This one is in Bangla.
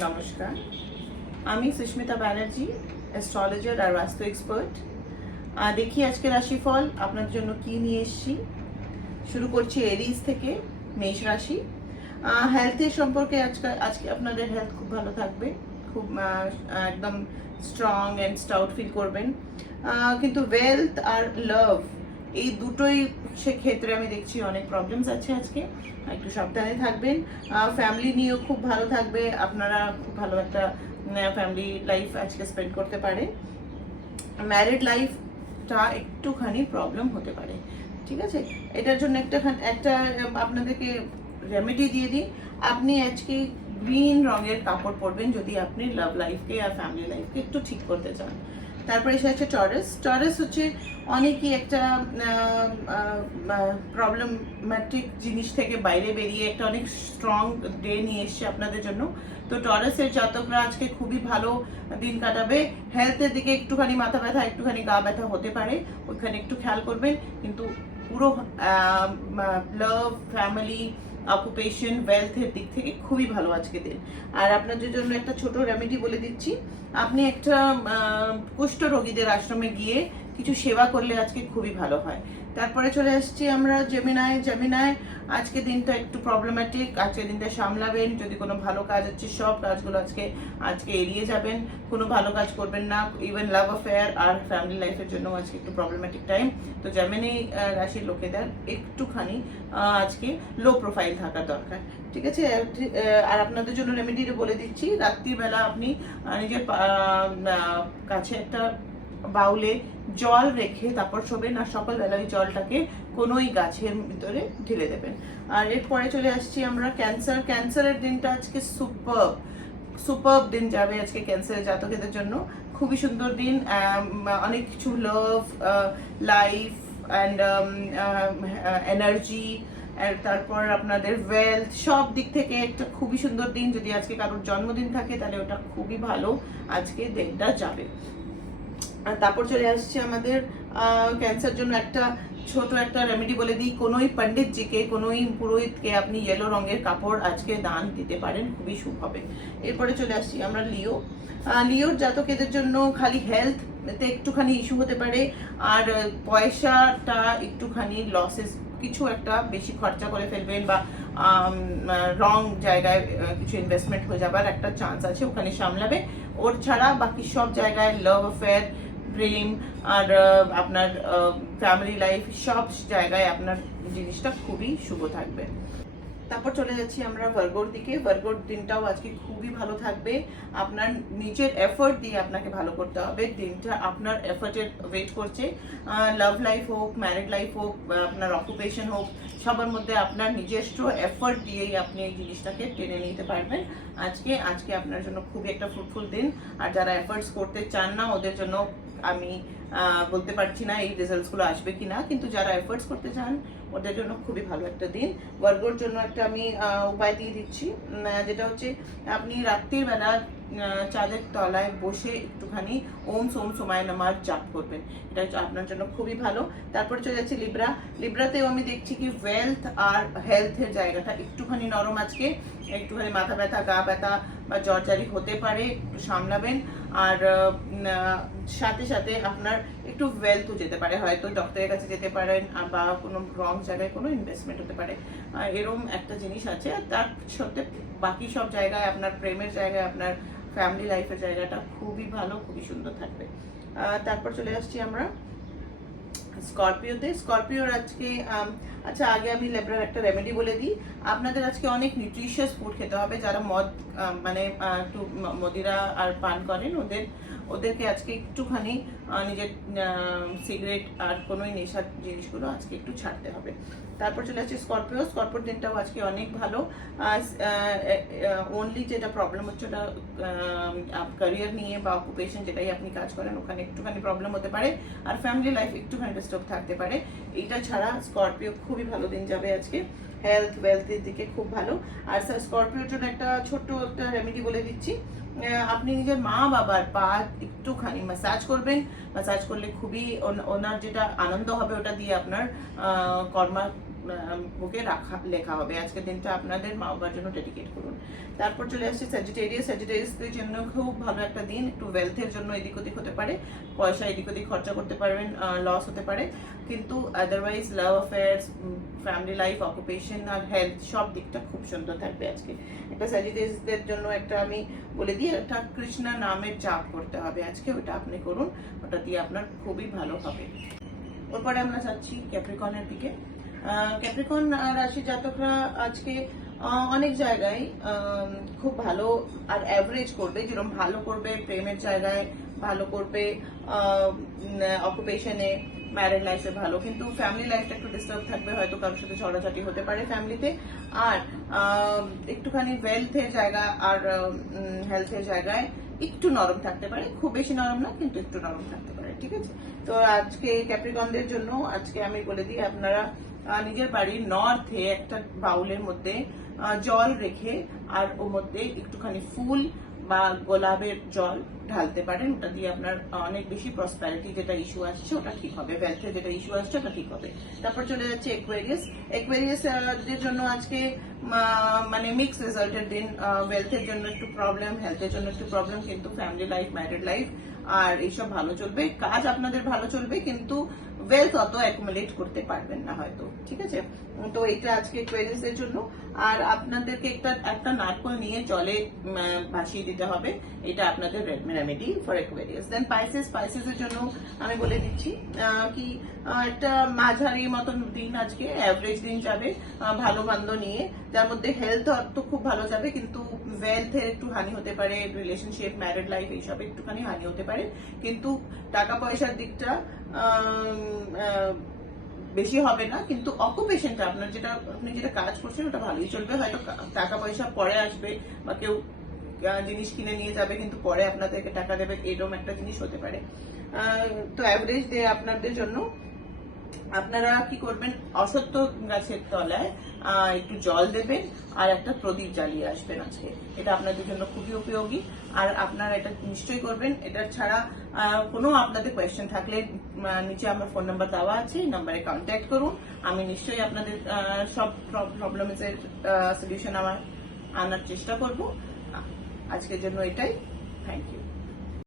নমস্কার, আমি সুস্মিতা ব্যানার্জি, অ্যাস্ট্রোলজার আর বাস্তু এক্সপার্ট। দেখি আজকে রাশিফল আপনার জন্য কি নিয়ে এসেছি। শুরু করছি এরিজ থেকে, মেষ রাশি। হেলথের সম্পর্কে আজকে আপনাদের হেলথ খুব ভালো থাকবে, খুব একদম স্ট্রং অ্যান্ড স্টাউট ফিল করবেন। কিন্তু ওয়েলথ আর লাভ এই দুটোই সেক্ষেত্রে আমি দেখছি অনেক প্রবলেমস আছে আজকে, একটু সাবধানে থাকবেন। ফ্যামিলি নিয়েও খুব ভালো থাকবে, আপনারা খুব ভালো একটা ফ্যামিলি লাইফ আজকে স্পেন্ড করতে পারে। ম্যারিড লাইফটা একটুখানি প্রবলেম হতে পারে, ঠিক আছে? এটার জন্য একটা আপনাদেরকে রেমেডি দিয়ে দিই। আপনি আজকে গ্রিন রঙের কাপড় পরবেন যদি আপনি লাভ লাইফকে আর ফ্যামিলি লাইফকে একটু ঠিক করতে চান। তারপরে এসে আছে টরাস। টরাস হচ্ছে অনেকই একটা প্রবলেমেটিক জিনিস থেকে বাইরে বেরিয়ে একটা অনেক স্ট্রং ডে নিয়ে এসছে আপনাদের জন্য। তো টরাসের জাতকরা আজকে খুবই ভালো দিন কাটাবে। হেলথের দিকে একটুখানি মাথা ব্যথা, একটুখানি গা ব্যথা হতে পারে, ওইখানে একটু খেয়াল করবেন। কিন্তু পুরো লাভ, ফ্যামিলি, অকুপেশন, ওয়েলথের দিক থেকে খুবই ভালো আজকে দিন। আর আপনাদের জন্য একটা ছোট রেমেডি বলে দিচ্ছি। আপনি একটা কুষ্ঠ রোগীদের আশ্রমে গিয়ে কিছু সেবা করলে আজকে খুবই ভালো হয়। তারপরে চলে আসছি আমরা জেমিনায়। জেমিনায় আজকে দিনটা একটু প্রবলেম্যাটিক, আজকে দিনটা সামলাবেন। যদি কোনো ভালো কাজ হচ্ছে সব কাজগুলো আজকে এড়িয়ে যাবেন, কোনো ভালো কাজ করবেন না। ইভেন লাভ অ্যাফেয়ার আর ফ্যামিলি লাইফের জন্য আজকে একটু প্রবলেম্যাটিক টাইম। তো জেমিনি রাশির লোকেদের একটুখানি আজকে লো প্রোফাইল থাকা দরকার, ঠিক আছে? আর আপনাদের জন্য রেমেডিটা বলে দিচ্ছি। রাত্রিবেলা আপনি নিজের কাছে একটা বাউলে জল রেখে তারপর শোবেন, আর সকালবেলা ওই জলটাকে কোনোই গাছের ভিতরে ঢেলে দেবেন। আর এরপরে চলে আসছি আমরা ক্যান্সার। ক্যান্সারের দিনটা আজকে সুপার দিন যাবে আজকে ক্যান্সারের জাতকদের জন্য। খুবই সুন্দর দিন, অনেক কিছু লাভ, লাইফ অ্যান্ড এনার্জি, তারপর আপনাদের ওয়েলথ, সব দিক থেকে একটা খুবই সুন্দর দিন। যদি আজকে কারোর জন্মদিন থাকে তাহলে ওটা খুবই ভালো আজকে দিনটা যাবে। আর তারপর চলে আসছে আমাদের ক্যান্সার জন্য ছোট একটা রেমেডি বলে দিই। কোনোই পণ্ডিতজিকে, কোনোই পুরোহিতকে আপনি ইয়েলো রঙের কাপড় আজকে দান দিতে পারেন, খুবই শুভ হবে। এরপরে চলে আসছি আমরা লিও। লিওর জাতকেদের জন্য খালি হেলথতে একটুখানি ইস্যু হতে পারে, আর পয়সাটা একটুখানি লসেস, কিছু একটা বেশি খরচা করে ফেলবেন বা রং জায়গায় কিছু ইনভেস্টমেন্ট হয়ে যাবার একটা চান্স আছে, ওখানে সামলাবে। ওর ছাড়া বাকি সব জায়গায় লাভ অ্যাফেয়ার, প্রেম আর আপনার ফ্যামিলি লাইফ, সব জায়গায় আপনার জিনিসটা খুবই শুভ থাকবে। তারপর চলে যাচ্ছি আমরা ভার্গোর দিকে। ভার্গোর দিনটাও আজকে খুবই ভালো থাকবে। আপনার নিজের এফর্ট দিয়ে আপনাকে ভালো করতে হবে, দিনটা আপনার এফর্টের ওয়েট করছে। লাভ লাইফ হোক, ম্যারিড লাইফ হোক, আপনার অকুপেশন হোক, সবার মধ্যে আপনার নিজস্ব এফর্ট দিয়েই আপনি এই জিনিসটাকে টেনে নিতে পারবেন। আজকে আপনার জন্য খুবই একটা ফ্রুটফুল দিন। আর যারা এফর্টস করতে চান না ওদের জন্য আমি বলতে পারছি না এই রেজাল্টসগুলো আসবে কি না, কিন্তু যারা এফর্টস করতে চান ওদের জন্য খুবই ভালো একটা দিন। ভার্গোর জন্য একটা আমি উপায় দিয়ে দিচ্ছি, যেটা হচ্ছে আপনি রাত্রির বেলা চাঁদের তলায় বসে একটুখানি ওম সোম সোমায় নমঃ জাপ করবেন, এটা আপনার জন্য খুবই ভালো। তারপর চলে যাচ্ছে লিব্রা। লিব্রাতেও আমি দেখছি কি ওয়েলথ আর হেলথের জায়গাটা একটুখানি নরম আজকে, একটুখানি মাথা ব্যথা, গা ব্যথা বা জ্বরজারি হতে পারে, একটু সামলাবেন। আর সাথে সাথে আপনার একটু ওয়েলথও যেতে পারে, হয়তো ডক্টরের কাছে যেতে পারেন বা কোনো রং জায়গায় কোনো ইনভেস্টমেন্ট হতে পারে, এরকম একটা জিনিস আছে। তার সত্ত্বে বাকি সব জায়গায় আপনার প্রেমের জায়গায়, আপনার ফ্যামিলি লাইফের জায়গাটা খুবই ভালো, খুবই সুন্দর থাকবে। তারপর চলে আসছি আমরা স্করপিওতে। স্করপিওর আজকে আচ্ছা, আগে আমি লেব্রার একটা রেমেডি বলে দিই। আপনাদের আজকে অনেক নিউট্রিশিয়াস ফুড খেতে হবে। যারা মদ মানে একটু মদিরা আর পান করেন ওদেরকে আজকে একটুখানি নিজের সিগারেট আর কোনোই নেশার জিনিসগুলো আজকে একটু ছাড়তে হবে। তারপর চলে আসছে স্করপিও। স্করপিওর দিনটাও আজকে অনেক ভালো। অনলি যেটা প্রবলেম হচ্ছে ওটা ক্যারিয়ার নিয়ে বা অকুপেশন যেটাই আপনি কাজ করেন ওখানে একটুখানি প্রবলেম হতে পারে, আর ফ্যামিলি লাইফ একটুখানি ডিস্টার্ব থাকতে পারে। এটা ছাড়া স্করপিও খুবই ভালো দিন যাবে আজকে, হেলথ ওয়েলথের দিকে খুব ভালো। আর স্যার স্করপিওর জন্য ছোট্ট একটা রেমেডি বলে দিচ্ছি। আপনি নিজের মা বাবার পা একটুখানি ম্যাসাজ করবেন। ম্যাসাজ করলে খুবই ওনার যেটা আনন্দ হবে ওটা দিয়ে আপনার কর্মা বুকে লেখা হবে আজকের দিনটা আপনাদের মা বাবার জন্য ডেডিকেট করুন। তারপর চলে আসছে স্যাজিটেরিয়াসদের জন্য খুব ভালো একটা দিন, একটু ওয়েলথের জন্য এদিক ওদিক হতে পারে, পয়সা এদিক ওদিক খরচা করতে পারবেন, লস হতে পারে, কিন্তু otherwise love affairs, family life, occupation আর হেলথ সব দিকটা খুব সুন্দর থাকবে আজকে। একটা স্যাজিটেরিয়াসদের জন্য একটা আমি বলে দিই, একটা কৃষ্ণ নামের জাপ করতে হবে আজকে, ওটা আপনি করুন, ওটা দিয়ে আপনার খুবই ভালো হবে। ওরপরে আমরা যাচ্ছি ক্যাপ্রিকনের দিকে। ক্যাপ্রিকন রাশি জাতকরা আজকে অনেক জায়গায় খুব ভালো আর অ্যাভারেজ করবে, যেরকম ভালো করবে প্রেমের জায়গায়, ভালো করবে অকুপেশনে, ম্যারেড লাইফে ভালো, কিন্তু ফ্যামিলি লাইফটা একটু ডিস্টার্ব থাকবে, হয়তো কারোর সাথে ঝগড়াঝাটি হতে পারে ফ্যামিলিতে, আর একটুখানি ওয়েলথের জায়গা আর হেলথের জায়গায় একটু নরম থাকতে পারে, খুব বেশি নরম না কিন্তু একটু নরম থাকতে পারে, ঠিক আছে। তো আজকে ক্যাপ্রিকনদের জন্য আজকে আমি বলে দিই, আপনারা নিজের বাড়ির নর্থে একটা বাউলের মধ্যে জল রেখে আর ওর মধ্যে একটুখানি ফুল বা গোলাপের জল ঢালতে পারেন, ওটা দিয়ে আপনার অনেক বেশি প্রসপ্যারিটি যেটা ইস্যু আসছে ওটা ঠিক হবে, ওয়েলথের যেটা ইস্যু আসছে ওটা ঠিক হবে। তারপর চলে যাচ্ছে একুয়ারিয়াসদের জন্য আজকে মানে মিক্স রেজাল্টের দিন, ওয়েলথের জন্য একটু প্রবলেম, হেলথের জন্য একটু প্রবলেম, কিন্তু ফ্যামিলি লাইফ, ম্যারিড লাইফ আর এইসব ভালো চলবে, কাজ আপনাদের ভালো চলবে, কিন্তু ওয়েলথ অত অ্যাকুমুলেট করতে পারবেন না হয়তো, ঠিক আছে। তো এটা আজকে একুয়ারিয়াস এর জন্য। আর আপনাদেরকে একটা নারকোল নিয়ে জলে ভাসিয়ে দিতে হবে, এটা আপনাদের রেমেডি ফর একুয়ারিয়াস। দেন স্পাইসেস এর জন্য আমি বলে দিচ্ছি কি একটা মাঝারি মতন দিন আজকে, অ্যাভারেজ দিন যাবে, ভালো মন্দ নিয়ে, যার মধ্যে হেলথ তো খুব ভালো যাবে, কিন্তু ওয়েলথের একটু হানি হতে পারে, রিলেশনশিপ, ম্যারিড লাইফ এইসব একটুখানি হানি হতে পারে, কিন্তু টাকা পয়সার দিকটা বেশি হবে না, কিন্তু অকুপেশনটা আপনি যেটা কাজ করছেন ওটা ভালোই চলবে, হয়তো টাকা পয়সা পরে আসবে বা কেউ জিনিস কিনে নিয়ে যাবে কিন্তু পরে আপনাদেরকে টাকা দেবে, এরকম একটা জিনিস হতে পারে। তো অ্যাভারেজ ডে আপনাদের জন্য আপনারা কি করবেন, অশ্বত্থ গাছের তলায় একটু জল দেবেন আর একটা প্রদীপ জ্বালিয়ে আসবেন আজকে, এটা আপনাদের জন্য খুবই উপযোগী। আর আপনারা এটা নিশ্চয়ই করবেন। এটা ছাড়া কোনো আপনাদের কোয়েশ্চেন থাকলে নিচে আমার ফোন নাম্বার দেওয়া আছে, এই নাম্বারে কন্ট্যাক্ট করুন, আমি নিশ্চয়ই আপনাদের সব প্রবলেমের সলিউশন আনার চেষ্টা করব। আজকের জন্য এটাই, থ্যাংক ইউ।